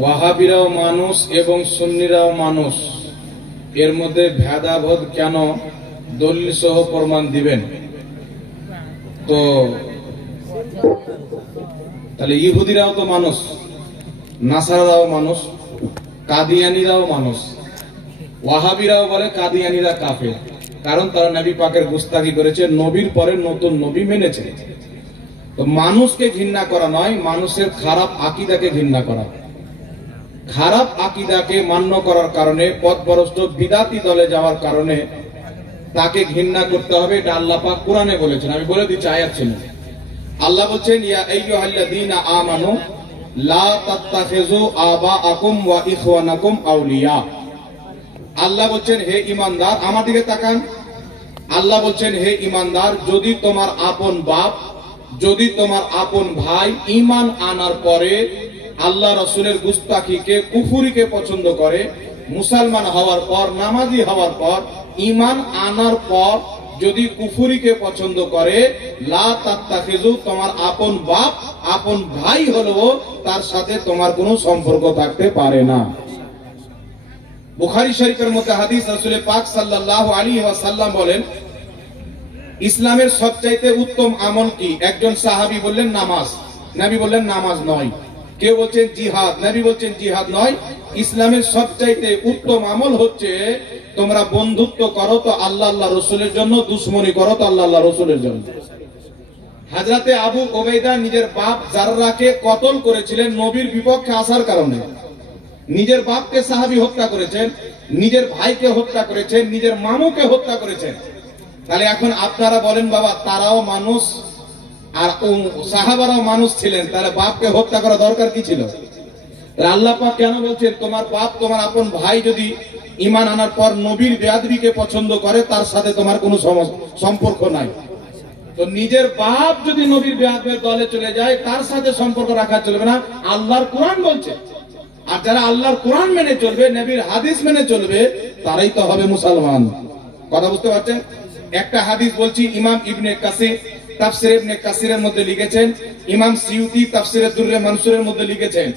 ওয়াহাবিরাও মানুষ এবং সুন্নিরাও মানুষ, এর মধ্যে ভেদাভেদ কেন? দলিল সহ প্রমাণ দিবেন। তো তাহলে ইহুদিরাও তো মানুষ, নাসারারাও মানুষ, কাদিয়ানিরাও মানুষ। ওয়াহাবিরাও বলে কাদিয়ানিরা কাফের, কারণ তারা নবী পাকের গুস্তাখি করেছে, নবীর পরে নতুন নবী মেনেছে। তো মানুষকে ঘৃণা করা নয়, মানুষের খারাপ আকীদাকে ঘৃণা করা। খারাপ আকীদাকে মান্য করার কারণে, পথভ্রষ্ট বিদাতি দলে যাওয়ার কারণে তাকে ঘৃণা করতে হবে। এটা আল্লাহ পাক কোরআনে বলেছেন। আমি বলে দিচ্ছি আয়াত শুনুন। আল্লাহ বলছেন, ইয়া আইয়ুহাল্লাযীনা আমানু লা তাত্তাখিযু আবাআকুম ওয়া ইখওয়ানাকুম আউলিয়া। আল্লাহ বলছেন, হে ঈমানদার, আমার দিকে তাকান। আল্লাহ বলছেন, হে ঈমানদার, যদি তোমার আপন বাপ, যদি তোমার আপন ভাই ঈমান আনার পরে আল্লাহ রাসূলের গুস্তাখিকে, কুফরিকে পছন্দ করে, মুসলমান হওয়ার পর, নামাজি হওয়ার পর, ঈমান আনার পর যদি কুফরিকে পছন্দ করে, লা তাত্তাখিযু, তোমার আপন বাপ, আপন ভাই হলেও তার সাথে তোমার কোনো সম্পর্ক থাকতে পারে না। বুখারী শরীফের মধ্যে হাদিস, রাসূল পাক সাল্লাল্লাহু আলাইহি ওয়াসাল্লাম বলেন, ইসলামের সবচাইতে উত্তম আমল কি? একজন সাহাবী বললেন নামাজ। নবী বললেন নামাজ নয়। কেউ বলছেন জিহাদ। নবী বলছেন জিহাদ নয়। ইসলামের সবচাইতে উত্তম আমল হচ্ছে তোমরা বন্ধুত্ব করো তো আল্লাহ আল্লাহ রাসূলের জন্য, দুশমনি করো তো আল্লাহ আল্লাহ রাসূলের জন্য। হযরতে আবু উবাইদা নিজের বাপ জাররাকে কতল করেছিলেন নবীর বিপক্ষে আসার কারণে। নিজের বাপকে সাহাবী হত্যা করেছেন, নিজের ভাইকে হত্যা করেছেন, নিজের মামুকে হত্যা করেছেন। তাহলে এখন আপনারা বলেন, বাবা তারাও মানুষ আর সাহাবারাও মানুষ ছিলেন, তাহলে বাপকে হত্যা করা দরকার কি ছিল? আল্লাহ পাক কেন বলছেন, তোমার বাপ, তোমার আপন ভাই যদি ঈমান আনার পর নবীর বেয়াদবিকে পছন্দ করে, তার সাথে তোমার কোনো সম্পর্ক নাই। তো নিজের বাপ যদি নবীর বেয়াদবের দলে চলে যায়, তার সাথে সম্পর্ক রাখা চলবে না। আল্লাহর কোরআন বলছে। আর যারা আল্লাহর কোরআন মেনে চলবে, নবীর হাদিস মেনে চলবে, তারাই তো হবে মুসলমান। কথা বুঝতে পারছেন? একটা হাদিস বলছি, ইমাম ইবনে কাসির তাফসীর ইবনে কাসিরের মধ্যে লিখেছেন, ইমাম সিয়ুতি তাফসীরে দুররে মানসুরের মধ্যে লিখেছেন,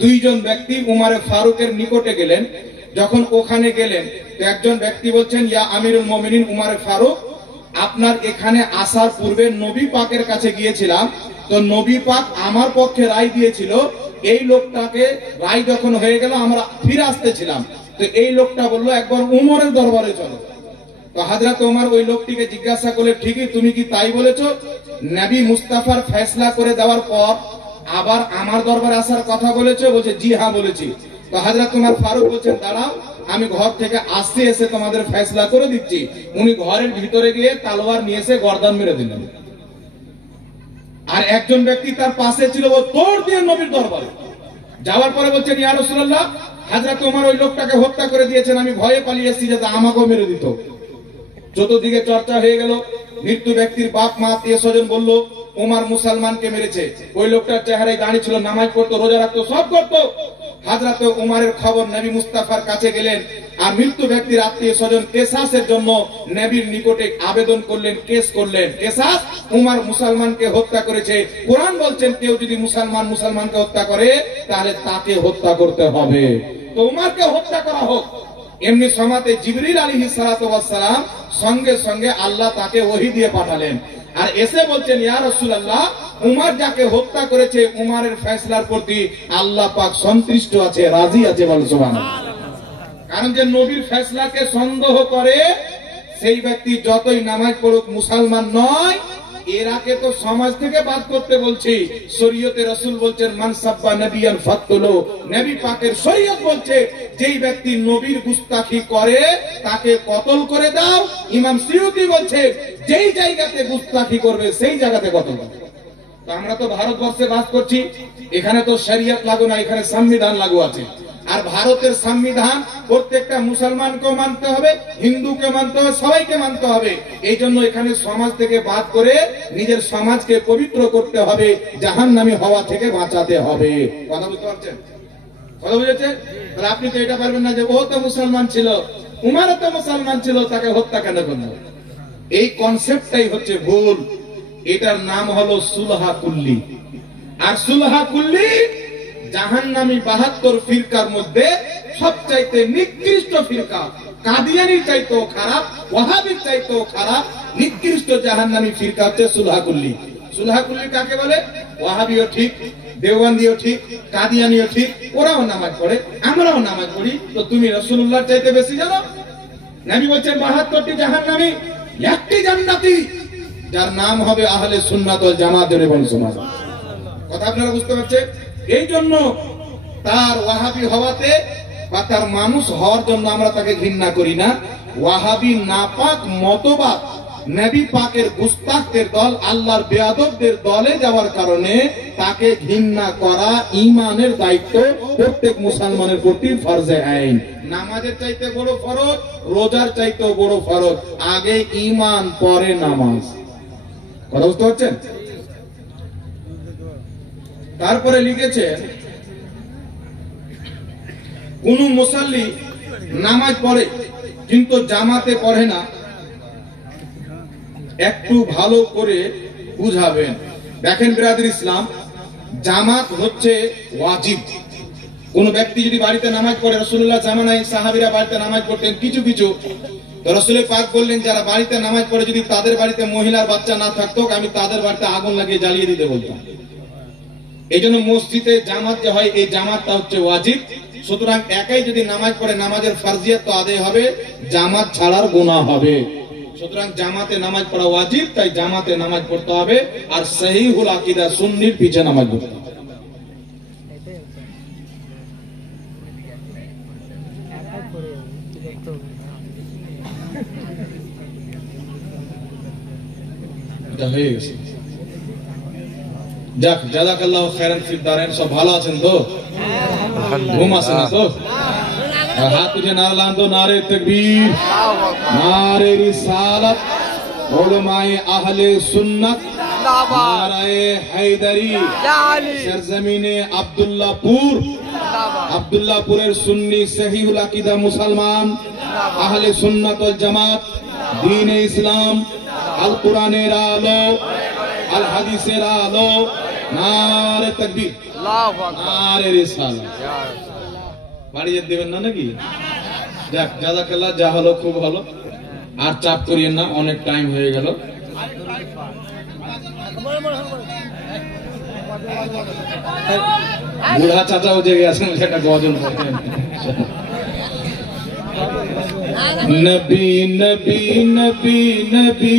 দুইজন ব্যক্তি উমারে ফারুকের নিকটে গেলেন। যখন ওখানে গেলেন, তো একজন ব্যক্তি বলছেন, ইয়া আমিরুল মুমিনিন উমারে ফারুক, আপনার এখানে আসার পূর্বে নবী পাকের কাছে গিয়েছিলাম, তো নবী পাক আমার পক্ষে রায় দিয়েছিল। এই লোকটাকে রায় যখন হয়ে গেল, আমরা ফিরে আসতেছিলাম, তো এই লোকটা বললো একবার উমরের দরবারে চলো। তো হযরত ওমর ওই লোকটিকে জিজ্ঞাসা করলে, ঠিকই তুমি কি তাই বলেছো? নবী মুস্তাফার ফয়সালা করে দেওয়ার পর আবার আমার দরবারে আসার কথা বলেছো? বলছে, জি হ্যাঁ বলেছি। তো হযরত ওমর ফারুক বলছেন, দাঁড়াও, আমি ঘর থেকে আসতে এসে তোমাদের ফয়সালা করে দিচ্ছি। উনি ঘরের ভিতরে গিয়ে তলোয়ার নিয়ে এসে গর্দান মেরে দিলেন। আর একজন ব্যক্তি তার পাশে ছিল, ও দৌড় দিয়ে নবীর দরবারে যাওয়ার পরে বলছেন, ইয়া রাসূলুল্লাহ, হযরত ওমর ওই লোকটাকে হত্যা করে দিয়েছেন, আমি ভয়ে পালিয়ে এসেছি যাতে আমাকেও মেরে দিত। চতুর্দিকে চর্চা হয়ে গেল। মৃত্যু ব্যক্তির বাপ মা আত্মীয় স্বজন বলল, ওমর মুসলমানকে মেরেছে। ওই লোকটার চেহারায় দাঁড়ি ছিল, নামাজ পড়তো, রোজা রাখতো, সব করতো। হযরত ওমরের খবর নবী মুস্তাফার কাছে গেলেন, আর মৃত্যু ব্যক্তির আত্মীয় স্বজন কেসাসের জন্য নবীর নিকটে আবেদন করলেন, কেস করলেন। কেসাস, ওমর মুসলমানকে হত্যা করেছে। কোরআন বলছেন, কেউ যদি মুসলমানকে হত্যা করে, তাহলে তাকে হত্যা করতে হবে। তো ওমরকে হত্যা করা হোক। এমনি সময়তে জিবরিল আলাইহিস সালাতু ওয়াস সালাম সঙ্গে সঙ্গে আল্লাহ তাকে ওহী দিয়ে পাঠালেন, আর এসে বলছেন, ইয়া রাসূলুল্লাহ, উমর যাকে হত্যা করেছে, উমরের ফয়সালার প্রতি আল্লাহ পাক সন্তুষ্ট আছে, রাজি আছে। বল সুবহানাল্লাহ। কারণ যে নবীর ফয়সালাকে সন্দেহ করে, সেই ব্যক্তি যতই নামাজ পড়ুক মুসলমান নয়। এরাকে তো সমাজ থেকে বাদ করতে বলছি। শরীয়তে রাসূল বলছেন, মান সাব্বা নবিয়ান ফাকতুলু। নবী পাকের শরীয়ত বলছে, যেই ব্যক্তি নবীর গুস্তাখি করে তাকে কতল করে দাও। ইমাম সিয়ুতি বলছে, যেই জায়গাতে গুস্তাখি করবে সেই জায়গাতে কতল। তো আমরা তো ভারতবর্ষে বাস করছি, এখানে তো শরীয়ত লাগু না, এখানে সংবিধান লাগু আছে। আর ভারতের সংবিধান প্রত্যেকটা মুসলমানকে মানতে হবে, হিন্দুকে মানতে হবে, সবাইকে মানতে হবে। এই জন্য এখানে সমাজ থেকে বাদ করে নিজের সমাজকে পবিত্র করতে হবে, জাহান্নামী হওয়া থেকে বাঁচাতে হবে। কথা বুঝতে পারছেন? কথা বুঝেছেন? তাহলে আপনি তো এটা পারবেন না যে ও তো মুসলমান ছিল, উমরও তো মুসলমান ছিল, তাকে হত্যা কেন করলো? এই কনসেপ্টটাই হচ্ছে ভুল। এটার নাম হলো সুলহা কুল্লি। আর সুলহা কুল্লি জাহান্নামী 72 ফিরকার মধ্যে সবচাইতে নিকৃষ্ট ফিরকা কাদিয়ানির চাইতেও খারাপ, ওয়াহাবির চাইতেও খারাপ, নিকৃষ্ট জাহান্নামী ফিরকা হচ্ছে সুলহাকুল্লি। সুলহাকুল্লি কাকে বলে? ওয়াহাবিও ঠিক, দেওবন্দিও ঠিক, কাদিয়ানিও ঠিক, ওরাও নামাজ পড়ে, আমরাও নামাজ পড়ি। তো তুমি রাসূলুল্লাহর চাইতে বেশি জানো? নবী বলেন 72টি জাহান্নামী, একটি জান্নাতি, যার নাম হবে আহলে সুন্নাত ওয়াল জামাতের বংশধর। কথা আপনারা বুঝতে পারছেন? এই জন্য তার ওয়াহাবি হওয়াতে বা তার মানুষ হওয়ার জন্য আমরা তাকে ঘৃণা করি না। ওয়াহাবি নাপাক মতবাদ, নবী পাকের গুস্তাখদের দল, আল্লাহর বেয়াদবদের দলে যাওয়ার কারণে তাকে ঘৃণা করা ঈমানের দায়িত্ব প্রত্যেক মুসলমানের প্রতি ফরজে আইন। নামাজের চাইতে বড় ফরজ, রোজার চাইতেও বড় ফরজ। আগে ঈমান, পরে নামাজ। কথা বুঝতে পারছেন? তারপরে লিখেছেন কোন মুসাল্লি নামাজ পড়ে কিন্তু জামাতে পড়ে না, একটু ভালো করে বুঝাবেন। দেখেন বিরাদর ইসলাম, জামাত হচ্ছে ওয়াজিব। কোন ব্যক্তি যদি বাড়িতে নামাজ পড়ে, রাসূলুল্লাহ জামানায় সাহাবীরা বাড়িতে নামাজ পড়তেন কিছু কিছু, তো রাসূল পাক বললেন যারা বাড়িতে নামাজ পড়ে যদি তাদের বাড়িতে মহিলার বাচ্চা না থাকতো আমি তাদের বাড়িতে আগুন লাগিয়ে জ্বালিয়ে দিতে বলতাম। এই জন্য মসজিদে জামাত যে হয় এই জামাতটা হচ্ছে ওয়াজিব। সুতরাং একাই যদি নামাজ পড়ে নামাজের ফরজিয়ত তো আদায় হবে, জামাত ছাড়ার গুনাহ হবে। সুতরাং জামাতে নামাজ পড়া ওয়াজিব, তাই জামাতে নামাজ পড়তে হবে। আর সহিহুল আকীদা সুন্নির পিছে নামাজ পড়তে হবে। এটা হয়ে গেছে। যাক, জাযাকাল্লাহু খায়রান ফিদ দারাইন। সব ভালো আছেন তো? ঘুম আসে না তো? হাত উঠে নারা লান তো, নারে তাকবীর, নারে রিসালাত, উলামায়ে আহলে সুন্নাত, নারায়ে হায়দারি, সরজমিনে আব্দুল্লাহপুর, আব্দুল্লাহপুরের সুন্নি সহিহুল আকীদা মুসলমান, আহলে সুন্নাত ওয়াল জামাত, দ্বীনে ইসলাম, আল কোরআনের আলো, আল হাদিসের আলো, নারে তাকবীর, আল্লাহু আকবার, নারে রিসালাত। বাড়ি যেতে দেবেন না নাকি? যাক, জাযাকাল্লাহ, যা হলো খুব হলো। আর চাপ করিয়েন না, অনেক টাইম হয়ে গেল। বুড়া চাচাও জেগে আছেন, একটা গজল পড়েন। নবী নবী নবী নবী।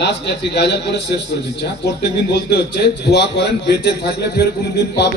লাস্ট একটি গাজল করে শেষ করে দিচ্ছি। প্রত্যেকদিন বলতে হচ্ছে, দোয়া করেন বেঁচে থাকলে ফের কোনদিন পাবে।